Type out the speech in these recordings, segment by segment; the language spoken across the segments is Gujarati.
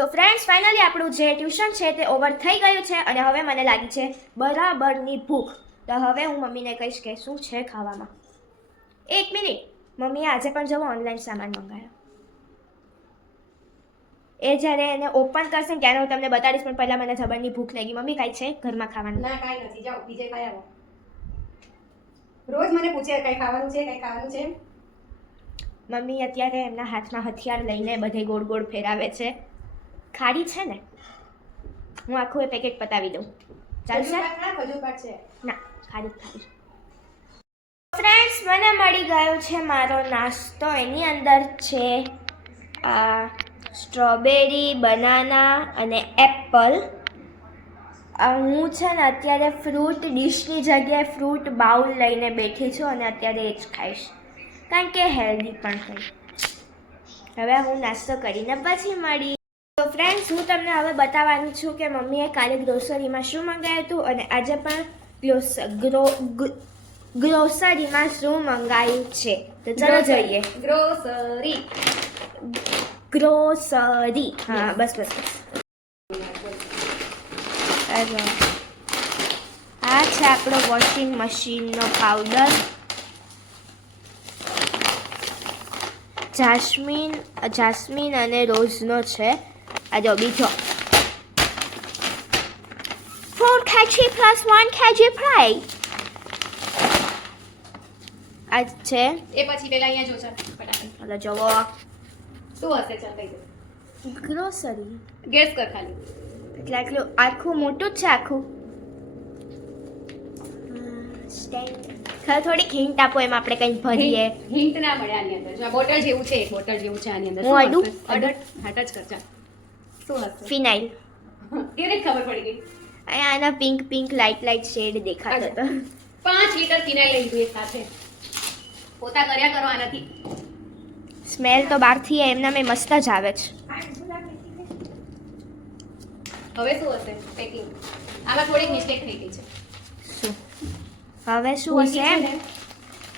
તો ફ્રેન્ડ્સ ફાઇનલી આપણું જે ટ્યુશન છે તે ઓવર થઈ ગયું છે અને હવે મને લાગી છે બરાબરની ભૂખ. તો હવે હું મમ્મીને કહીશ કે શું છે ખાવામાં? એક મિનિટ. મમ્મીએ આજે પણ જવો ઓનલાઈન સામાન મંગાવ્યો. એ જ્યારે એને ઓપન કરશે ને ત્યારે હું તમને બતાડીશ પણ પહેલાં મને જબરની ભૂખ લાગી. મમ્મી કાંઈ છે ઘરમાં ખાવાનું? ના કાંઈ નથી. જાઓ બીજે ખાઈ આવો. રોજ મને પૂછે કંઈ ખાવાનું છે કંઈ ખાવાનું છે મમ્મી અત્યારે એમના હાથમાં હથિયાર લઈને બધે ગોળ ગોળ ફેરાવે છે. ખાડી છે ને હું આખું એ પેકેટ પતાવી દઉં. ચાલશે ના ખાડી ખાડી. ફ્રેન્ડ્સ મને મળી ગયો છે મારો નાસ્તો. એની અંદર છે આ સ્ટ્રોબેરી બનાના અને એપલ હું છે ને અત્યારે ફ્રૂટ ડીશની જગ્યાએ ફ્રૂટ બાઉલ લઈને બેઠી છું અને અત્યારે એ જ ખાઈશ. કારણ કે હેલ્ધી પણ હોય. હવે હું નાસ્તો કરીને પછી મળી. તો ફ્રેન્ડ્સ હું તમને હવે બતાવવાની છું કે મમ્મીએ કાલે ગ્રોસરીમાં શું મંગાવ્યું હતું અને આજે પણ ગ્રો ગ્રોસરીમાં શું મંગાવ્યું છે? તો ચલો જઈએ. ગ્રોસરી ગ્રોસરી હા બસ બસ. આ છે આપણો વોશિંગ મશીનનો પાવડર જાસ્મીન જાસ્મીન અને રોઝનો છે. આ જો બીજો. Four kg plus one kg fry આ છે. એ પછી પેલા અહીંયા જોશે ફટાફટ. એટલે જવો. શું હશે ચાલ ભાઈ ગ્રોસરી ગેસ કર ખાલી. એટલે આટલું આખું મોટું જ છે આખું. સ્ટેન્ડ થોડીક હિન્ટ આપો એમ આપણે કંઈક ભરીએ. હિન્ટ ના મળે આની અંદર. જો આ બોટલ જેવું છે એક બોટલ જેવું છે આની અંદર. હું અડું? અડટ હટ જ કર ચાલ. શું હશે ફિનાઇલ કેવી ખબર પડી ગઈ. અહીંયા આના pink pink light light shade દેખાતો હતો. પાંચ લીટર ફિનાઇલ લઈ જોઈએ એક સાથે. પોતા કર્યા કરો આનાથી. સ્મેલ તો બહારથી એમના મેં મસ્ત જ આવે છે. હવે શું હશે? પેકિંગ આમાં થોડીક મિસ્ટેક થઈ ગઈ છે. શું? હવે શું હશે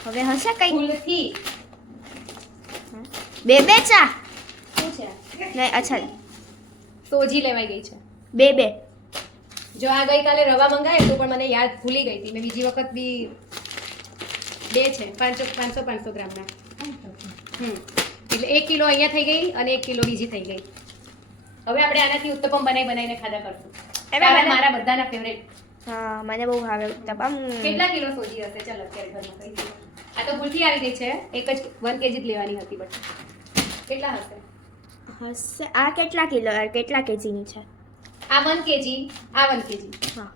હવે હશે કંઈક ફૂલથી બે બે ચા. શું છે? નહીં અચ્છા. સોજી લેવાઈ ગઈ છે. બે બે. જો આ ગઈકાલે રવા મંગાવ્યો તો પણ મને યાદ ભૂલી ગઈ હતી. મેં બીજી વખત બી બે છે પાંચસો પાંચસો પાંચસો ગ્રામના. હમ. એટલે એક કિલો અહીંયા થઈ ગઈ અને એક કિલો બીજી થઈ ગઈ. હવે આપણે આનાથી ઉત્તપમ બનાવી બનાવીને ખાધા કરશું. એમાં મારા બધાના ફેવરેટ હા મને બહુ ભાવે ઉત્તપમ. કેટલા કિલો સોજી હશે? ચાલો અત્યારે ઘરમાં કહી આ તો ભૂલથી આવી ગઈ છે. એક જ વન કેજી જ લેવાની હતી બટ કેટલા હશે? હશે. આ કેટલા કિલો કેટલા કેજીની છે? આ વન કેજી આ વન કેજી. હા.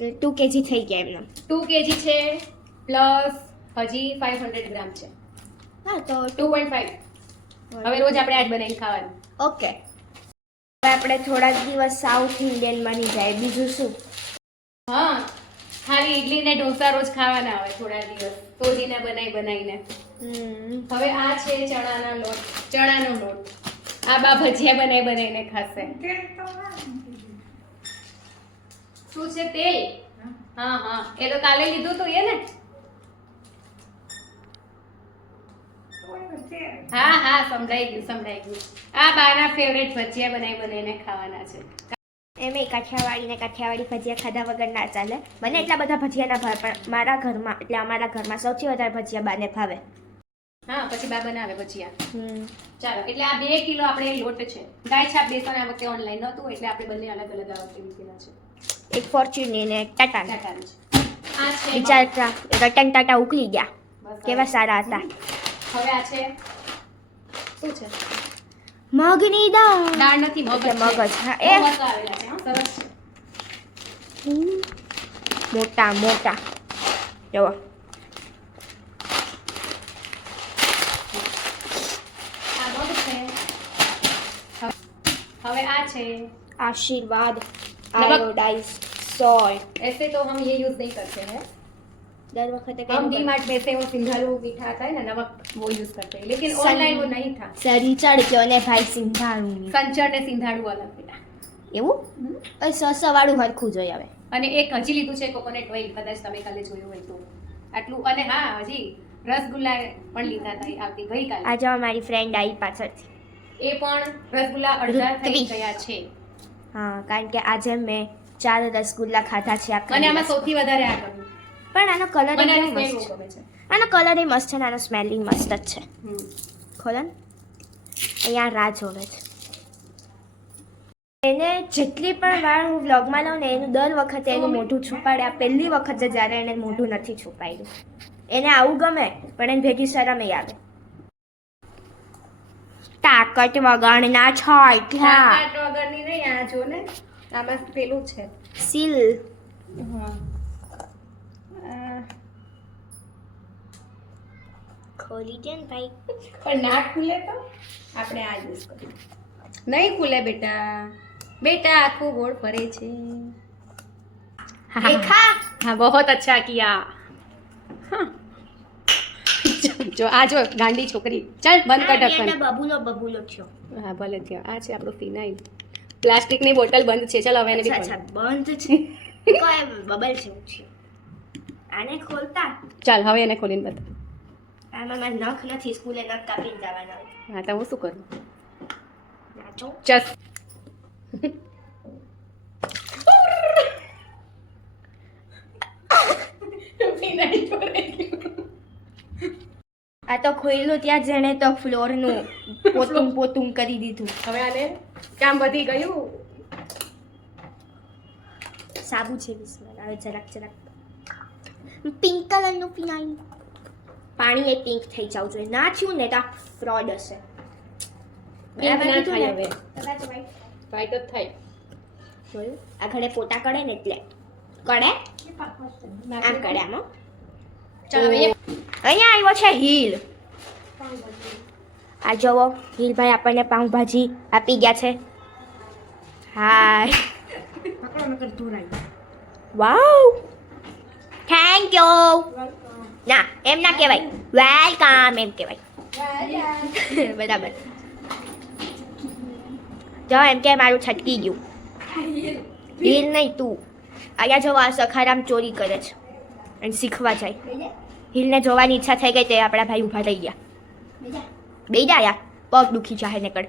ટુ કેજી થઈ ગયા એમનો. ટુ કેજી છે પ્લસ હજી ફાઈવ હંડ્રેડ ગ્રામ છે. હા તો ટુ પોઈન્ટ ફાઈવ. હવે રોજ આપણે આજ બનાવીને ખાવાનું. ઓકે. હવે આપણે થોડાક દિવસ સાઉથ ઇન્ડિયન બની જાય. બીજું શું? હા ખાલી ઇડલી ને ઢોસા રોજ ખાવાના હોય થોડા દિવસ. તોડીને બનાવી બનાવીને હવે આ છે ચણાના લોટ ચણાનો લોટ. આ બા ભજીયા બનાવી બનાવીને ખાશે. શું છે તેલ? હા હા. એ તો કાલે લીધું તું એ ને? હા હા સમજાઈ ગયું સમજાઈ ગયું. આ બાના ફેવરેટ ભજીયા બનાવી બનાવીને ખાવાના છે. એમ કાઠિયાવાડી ને કાઠિયાવાડી ભજીયા ખાધા વગર ના ચાલે. મને એટલા બધા ભજીયાના ભાવ ભાવે પણ મારા ઘરમાં એટલે અમારા ઘરમાં સૌથી વધારે ભજીયા બાને ભાવે. હા પછી બા બનાવે ભજીયા. હમ. ચાલો એટલે આ બે કિલો આપણે લોટ છે. ગાય છાપ બેસન આ વખતે ઓનલાઈન નહોતું એટલે આપણે બંને અલગ અલગ આ વખતે મૂકેલા છે. એક ફોર્ચ્યુની ને ટાટા બિચારા રતન ટાટા ઉકળી ગયા. કેવા સારા હતા. હવે આ છે શું છે? મગની દાળ. દાળ નથી મગ. મગજ, હા, એ. આવેલા છે હા, સરસ. મોટા મોટા. જુઓ આ મગ છે હવે- હવે આ છે આશીર્વાદ નમક. આયોડાઇઝ સોલ્ટ ऐसे तो हम ये यूज नहीं करते हैं દર વખતે हम કઈ डी मार्ट में से वो सिंघारू मीठा आता है ना नमक वो यूज करते हैं लेकिन सन- ऑनलाइन वो नहीं था સરી ચડજો ને ભાઈ સિંધાણું સંચર ને સિંધાડુ અલગ બેટા એવું એ સસ વાળું હરખું જોઈ આવે અને એક હજી લીધું છે કોકોનટ ઓઇલ કદાચ તમે કાલે જોયું હોય તો આટલું અને હા હજી રસગુલ્લા પણ લીધા હતા આવતી ગઈકાલે આજે મારી ફ્રેન્ડ આવી પાછળથી એ પણ રસગુલ્લા અડધા થઈ ગયા છે. હા કારણ કે આજે મેં ચાર રસગુલ્લા ખાધા છે આ અને આમાં સૌથી વધારે આ ગમ્યું પણ આનો કલર મસ્ત છે. આનો કલર એ મસ્ત છે અને આનો સ્મેલ મસ્ત જ છે. ખોલન. અહીંયા રાહ જોવે છે. એને જેટલી પણ વાર હું વ્લોગમાં લઉં ને એનું દર વખતે એનું મોઢું છુપાડે આ પહેલી વખત છે જ્યારે એને મોઢું નથી છુપાયું એને આવું ગમે પણ એને ભેગી શરમ આવે. તાકાત વગરના છોય તાકાત વગરની નહીં આ જો ને આમાં પેલું છે. સીલ. ખોલી દે ભાઈ. પણ ના ખુલે તો? આપણે આ યુઝ કરીએ. નહીં ખુલે બેટા. બેટા આખું ગોળ ફરે છે. હા બહુ અચ્છા કિયા. હા જો- આ જો ગાંડી છોકરી. ચાલ બંધ કર ઢક્કન. બબુલો બબુલો થયો. હા ભલે થયો. આ છે આપણો ફિનાઇલ પ્લાસ્ટિકની બોટલ બંધ છે. ચાલ હવે એને બી બંધ છે. કોઈ બબલ છે આને ખોલતા? ચાલ હવે એને ખોલીને બતા આમાં મારા નખ નથી સ્કૂલે નખ કાપીને જવાના હા તો હું શું કરું? ચસ. આ તો ખોયલું ત્યાં જેણે તો ફ્લોરનું પોતું પોતું કરી દીધું. હવે આને કામ વધી ગયું? સાબુ છે વિસ્મર હવે જરાક જરાક. પિંક કલરનું ફિનાઇલ. પાણી એ પિંક થઈ જવું જોઈએ. ના થયું ને તો ફ્રોડ હશે. ના ને? વાઈટ જ થાય. જોયું? આ ઘડે પોતા કરે ને એટલે. કરે? આમ કરે આમાં ચાલ અહીંયા આવ્યો છે હિલ. આ જુઓ હિલભાઈ આપણને પાઉંભાજી આપી ગયા છે. હાય. વાવ. થેન્ક યુ ના, એમ ના કહેવાય. વેલકમ એમ કહેવાય. બરાબર. જો, એમ કે મારું છટકી ગયું. હિલ નહીં તું. અહીંયા આ સખારામ ચોરી કરે છે. અને શીખવા જાય. હિલને જોવાની ઈચ્છા થઈ ગઈ તે આપણા ભાઈ ઊભા થઈ ગયા. બે ગયા પગ દુખી જાહે નીકળ.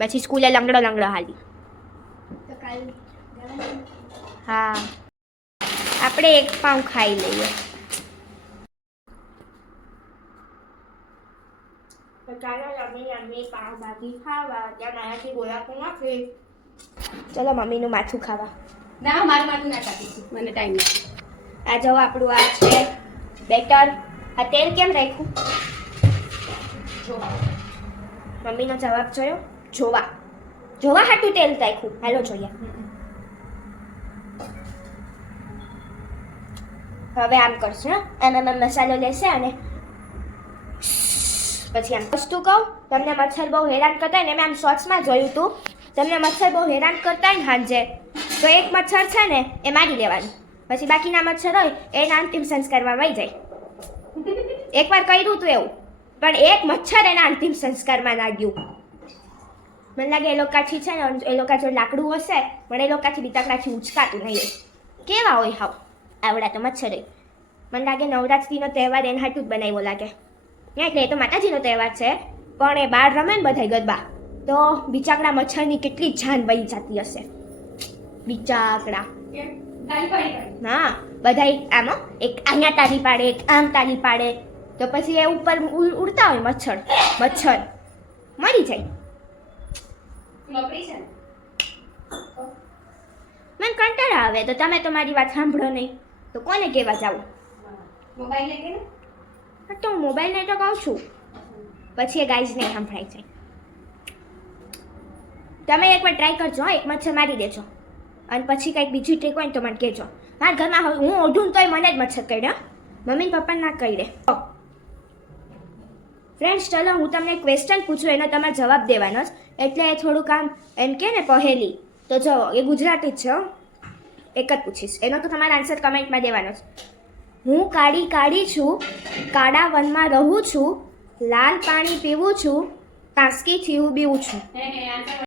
પછી સ્કૂલે લંગડો લંગડો હાલી. હા. આપણે એક પાઉં ખાઈ લઈએ. ચલો મમ્મીનું માથું ખાવા. ના મારું માથું ના કાપીશું. મને ટાઈમ આ જો આપણું આ છે. બેટર આ તેલ કેમ રાખ્યું? જો. મમ્મીનો જવાબ જોયો? જોવા. જોવા હાટું તેલ રાખ્યું. હાલો જોઈએ. હવે આમ કરશે? એમ આમ મસાલો લેશે અને પછી આમ વસ્તુ કહું તમને મચ્છર બહુ હેરાન કરતા ને મેં આમ શોર્ટ્સમાં જોયું હતું. તમને મચ્છર બહુ હેરાન કરતા ને હાંજે તો એક મચ્છર છે ને એ મારી દેવાનું. પછી બાકીના મચ્છર હોય એના અંતિમ સંસ્કારમાં વહી જાય. એકવાર કર્યું હતું એવું, પણ એક મચ્છર એના અંતિમ સંસ્કારમાં લાગ્યું. ગયું મને લાગે એ લોકાથી છે ને, એ લોકા જો લાકડું હશે, પણ એ લોકાથી બીતાકડાથી ઉચકાતું નહીં. કેવા હોય હાવ, આવડા તો મચ્છર. હોય મને લાગે નવરાત્રિનો તહેવાર એના હાટું જ બનાવ્યો લાગે. એટલે એ તો માતાજીનો તહેવાર છે, પણ એ બહાર રમે ને બધાય ગરબા, તો બિચાકડા મચ્છરની કેટલી જાન વહી જતી હશે. બિચાકડા. ના બધાય આમ એક અહીંયા તારી પાડે એક આમ તારી પાડે. તો પછી એ ઉપર ઉડતા હોય મચ્છર મચ્છર. મરી જાય. મને કંટાળો આવે તો તમે તો મારી વાત સાંભળો નહીં. તો કોને કહેવા જાવું? મોબાઈલ તો હું મોબાઈલને તો કહું છું. પછી એ ગાઈઝ નહીં સંભળાય જાય. તમે એકવાર ટ્રાય કરજો હો, એક મચ્છર મારી દેજો. અને પછી કંઈક બીજી ટ્રીક હોય ને તો મને કહેજો. મારા ઘરમાં હવે હું ઓઢું તોય મને જ મચ્છર કરડે. મમ્મી પપ્પા ના કહી દે. ફ્રેન્ડ્સ ચલો, હું તમને ક્વેશ્ચન પૂછું, એનો તમારે જવાબ દેવાનો જ. એટલે થોડુંક આમ એમ કે ને પહેલી. તો જો, એ ગુજરાતી જ છે એક જ પૂછીશ. એનો તો તમારે આન્સર કમેન્ટમાં દેવાનો જ. હું કાળી કાળી છું, કાળા વનમાં રહું છું, લાલ પાણી પીવું છું તાસ્કીથી હું બીવું છું